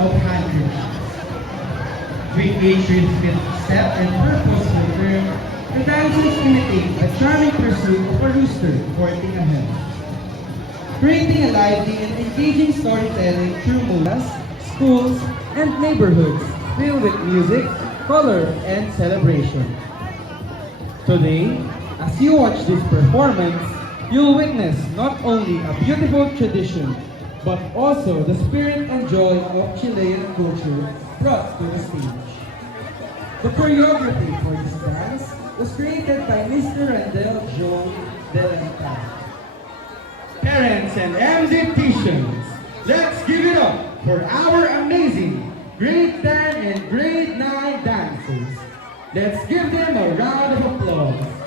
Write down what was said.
of handkerchiefs. With each rhythmic step and purposeful turn, the dancers imitate a charming pursuit of a rooster courting a hen, creating a lively and engaging storytelling through movies, schools, and neighborhoods filled with music, color, and celebration. Today, as you watch this performance, you'll witness not only a beautiful tradition, but also the spirit and joy of Chilean culture brought to the stage. The choreography for this dance was created by Mr. Randall Joe Delenta. Parents and MZTians, let's give it up for our amazing grade 10 and grade 9 dancers. Let's give them a round of applause.